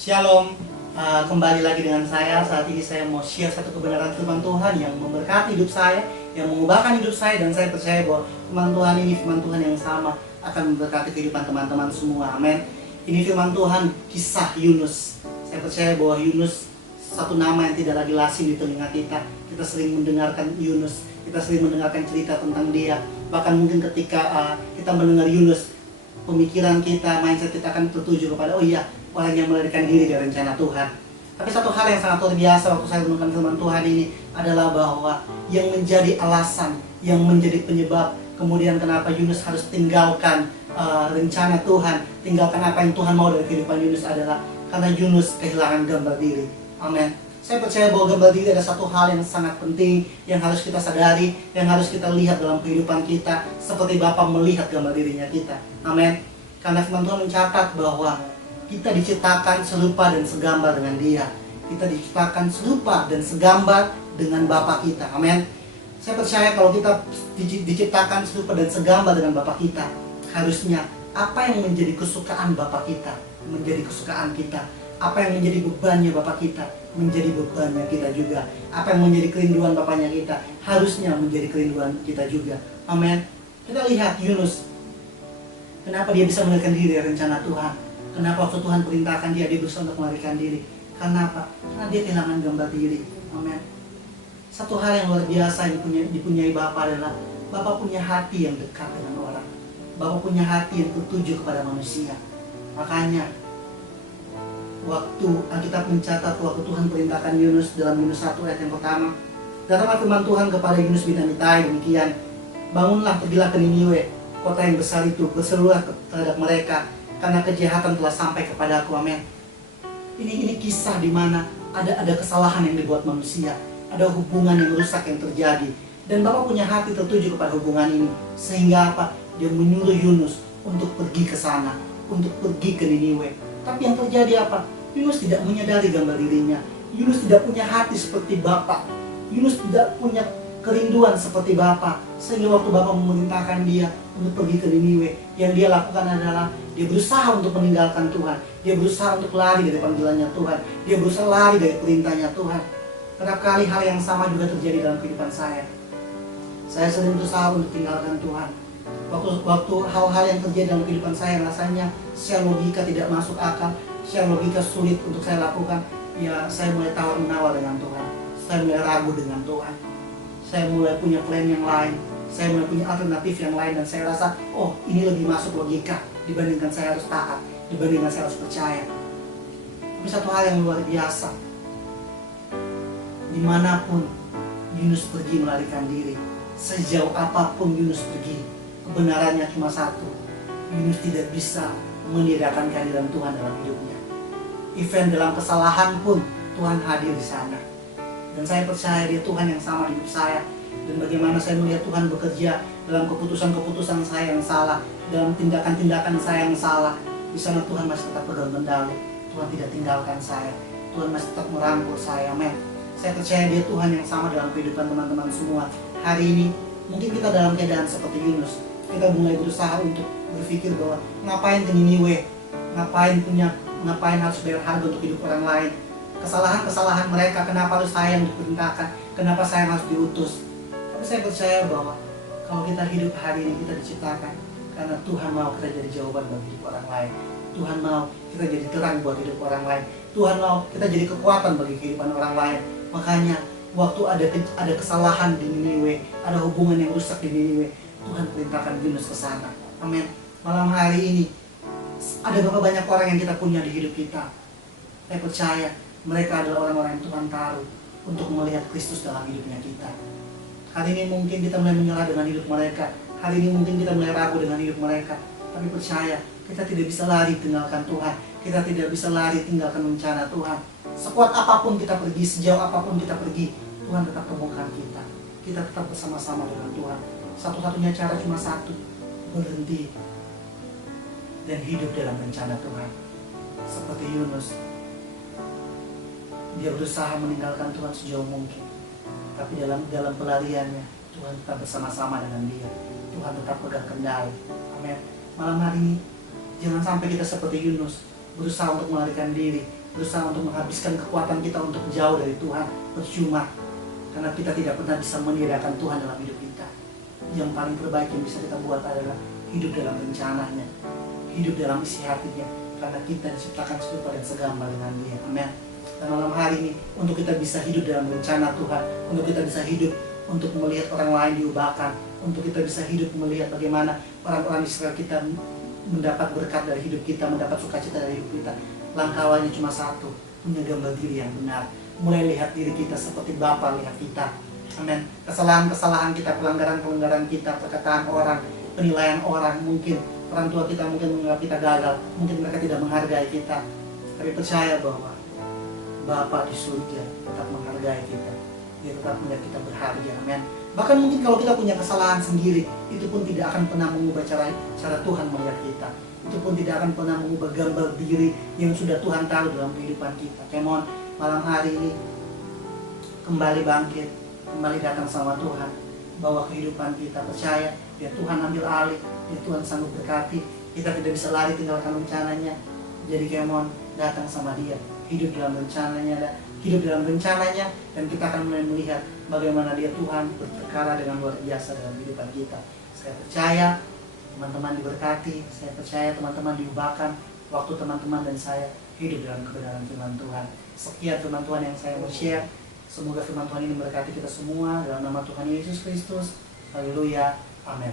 Shalom, kembali lagi dengan saya. Saat ini saya mau share satu kebenaran firman Tuhan yang memberkati hidup saya, yang mengubahkan hidup saya, dan saya percaya bahwa firman Tuhan ini firman Tuhan yang sama akan memberkati kehidupan teman-teman semua. Amin. Ini firman Tuhan kisah Yunus. Saya percaya bahwa Yunus satu nama yang tidak lagi asing di telinga kita. Kita sering mendengarkan Yunus, kita sering mendengarkan cerita tentang dia. Bahkan mungkin ketika kita mendengar Yunus, pemikiran kita, mindset kita akan tertuju kepada oh iya, orang yang melarikan diri dari rencana Tuhan. Tapi satu hal yang sangat luar biasa waktu saya menemukan firman Tuhan ini adalah bahwa yang menjadi alasan, yang menjadi penyebab kemudian kenapa Yunus harus tinggalkan rencana Tuhan, tinggalkan apa yang Tuhan mau dari kehidupan Yunus adalah karena Yunus kehilangan gambar diri. Amin. Saya percaya bahwa gambar diri ada satu hal yang sangat penting yang harus kita sadari, yang harus kita lihat dalam kehidupan kita seperti Bapa melihat gambar dirinya kita. Amin. Karena firman Tuhan mencatat bahwa kita diciptakan serupa dan segambar dengan Dia. Kita diciptakan serupa dan segambar dengan Bapa kita. Amin. Saya percaya kalau kita diciptakan serupa dan segambar dengan Bapa kita, harusnya apa yang menjadi kesukaan Bapa kita menjadi kesukaan kita. Apa yang menjadi bebannya Bapa kita menjadi bebannya kita juga. Apa yang menjadi kerinduan Bapaknya kita harusnya menjadi kerinduan kita juga. Amin. Kita lihat Yunus. Kenapa dia bisa melarikan diri dari rencana Tuhan? Kenapa waktu Tuhan perintahkan dia berusaha untuk melarikan diri? Karena apa? Karena dia kehilangan gambar diri. Amin. Satu hal yang luar biasa yang dipunyai Bapa adalah Bapa punya hati yang dekat dengan orang. Bapa punya hati yang tertuju kepada manusia. Makanya waktu Alkitab mencatat waktu Tuhan perintahkan Yunus dalam Yunus 1 ayat yang pertama, datanglah firman Tuhan kepada Yunus bin Amitai demikian, bangunlah, pergilah ke Niniwe, kota yang besar itu, berserulah terhadap mereka, karena kejahatan telah sampai kepada aku. Amin. Ini kisah di mana ada kesalahan yang dibuat manusia, ada hubungan yang rusak yang terjadi, dan Bapak punya hati tertuju kepada hubungan ini, sehingga apa? Dia menyuruh Yunus untuk pergi ke sana, untuk pergi ke Niniwe. Tapi yang terjadi apa? Yunus tidak menyadari gambar dirinya. Yunus tidak punya hati seperti Bapa. Yunus tidak punya kerinduan seperti Bapa. Sehingga waktu Bapa memerintahkan dia untuk pergi ke Niniwe, yang dia lakukan adalah dia berusaha untuk meninggalkan Tuhan. Dia berusaha untuk lari dari panggilannya Tuhan. Dia berusaha lari dari perintahnya Tuhan. Kerap kali hal yang sama juga terjadi dalam kehidupan saya. Saya sering berusaha untuk tinggalkan Tuhan. Waktu hal-hal yang terjadi dalam kehidupan saya rasanya secara logika tidak masuk akal, secara logika sulit untuk saya lakukan, ya saya mulai tawar-menawar dengan Tuhan. Saya mulai ragu dengan Tuhan. Saya mulai punya plan yang lain, saya mulai punya alternatif yang lain, dan saya rasa, oh ini lebih masuk logika dibandingkan saya harus taat, dibandingkan saya harus percaya. Tapi satu hal yang luar biasa, dimanapun Yunus pergi melarikan diri, sejauh apapun Yunus pergi, kebenarannya cuma satu, Yunus tidak bisa meniadakan kehadiran Tuhan dalam hidupnya. Even dalam kesalahan pun Tuhan hadir di sana. Dan saya percaya dia Tuhan yang sama di hidup saya. Dan bagaimana saya melihat Tuhan bekerja dalam keputusan-keputusan saya yang salah, dalam tindakan-tindakan saya yang salah, di sana Tuhan masih tetap pegang kendali. Tuhan tidak tinggalkan saya. Tuhan masih tetap merangkul saya. Amin. Saya percaya dia Tuhan yang sama dalam kehidupan teman-teman semua. Hari ini mungkin kita dalam keadaan seperti Yunus. Kita mulai berusaha untuk berpikir bahwa ngapain ke Niniwe, ngapain harus bayar harga untuk hidup orang lain. Kesalahan-kesalahan mereka, kenapa harus saya yang diperintahkan, kenapa saya harus diutus. Tapi saya percaya bahwa kalau kita hidup hari ini, kita diciptakan karena Tuhan mau kita jadi jawaban bagi hidup orang lain. Tuhan mau kita jadi terang buat hidup orang lain. Tuhan mau kita jadi kekuatan bagi kehidupan orang lain. Makanya waktu ada kesalahan di Niniwe, ada hubungan yang rusak di Niniwe, Tuhan perintahkan Yunus ke sana. Amin. Malam hari ini ada berapa banyak orang yang kita punya di hidup kita. Saya percaya mereka adalah orang-orang yang Tuhan taruh untuk melihat Kristus dalam hidupnya kita. Hari ini mungkin kita mulai menyerah dengan hidup mereka. Hari ini mungkin kita mulai ragu dengan hidup mereka. Tapi percaya, kita tidak bisa lari tinggalkan Tuhan. Kita tidak bisa lari tinggalkan rencana Tuhan. Sekuat apapun kita pergi, sejauh apapun kita pergi, Tuhan tetap temukan kita. Kita tetap bersama-sama dengan Tuhan. Satu-satunya cara cuma satu, berhenti dan hidup dalam rencana Tuhan. Seperti Yunus, dia berusaha meninggalkan Tuhan sejauh mungkin, tapi dalam pelariannya Tuhan tetap bersama-sama dengan dia. Tuhan tetap pegang kendali. Amin. Malam hari ini jangan sampai kita seperti Yunus, berusaha untuk melarikan diri, berusaha untuk menghabiskan kekuatan kita untuk jauh dari Tuhan, percuma. Karena kita tidak pernah bisa menirakan Tuhan dalam hidup kita. Yang paling terbaik yang bisa kita buat adalah hidup dalam rencananya, hidup dalam isi hatinya, karena kita diciptakan serupa dan segambar dengan Dia. Amin. Dan malam hari ini, untuk kita bisa hidup dalam rencana Tuhan, untuk kita bisa hidup untuk melihat orang lain diubahkan, untuk kita bisa hidup melihat bagaimana orang-orang di sekitar kita mendapat berkat dari hidup kita, mendapat sukacita dari hidup kita. Langkah awalnya cuma satu, punya gambar diri yang benar. Mulai lihat diri kita seperti Bapa lihat kita. Amin. Kesalahan-kesalahan kita, pelanggaran-pelanggaran kita, perkataan orang, penilaian orang, mungkin orang tua kita mungkin menganggap kita gagal, mungkin mereka tidak menghargai kita. Tapi percaya bahwa Bapa di surga tetap menghargai kita. Dia tetap melihat kita berharga. Amin. Bahkan mungkin kalau kita punya kesalahan sendiri, itu pun tidak akan pernah mengubah cara Tuhan melihat kita. Itu pun tidak akan pernah mengubah gambar diri yang sudah Tuhan tahu dalam kehidupan kita. Kemon, malam hari ini kembali bangkit, kembali datang sama Tuhan, bawa kehidupan kita, percaya biar Tuhan ambil alih, biar Tuhan sanggup berkati. Kita tidak bisa lari tinggalkan rencananya. Jadi Kemon, datang sama Dia, hidup dalam rencananya, dan kita akan mulai melihat bagaimana Dia Tuhan berperkara dengan luar biasa dalam kehidupan kita. Saya percaya teman-teman diberkati, saya percaya teman-teman diubahkan waktu teman-teman dan saya hidup dalam kebenaran firman Tuhan. Sekian firman Tuhan yang saya mau share. Semoga firman Tuhan ini memberkati kita semua dalam nama Tuhan Yesus Kristus. Haleluya. Amin.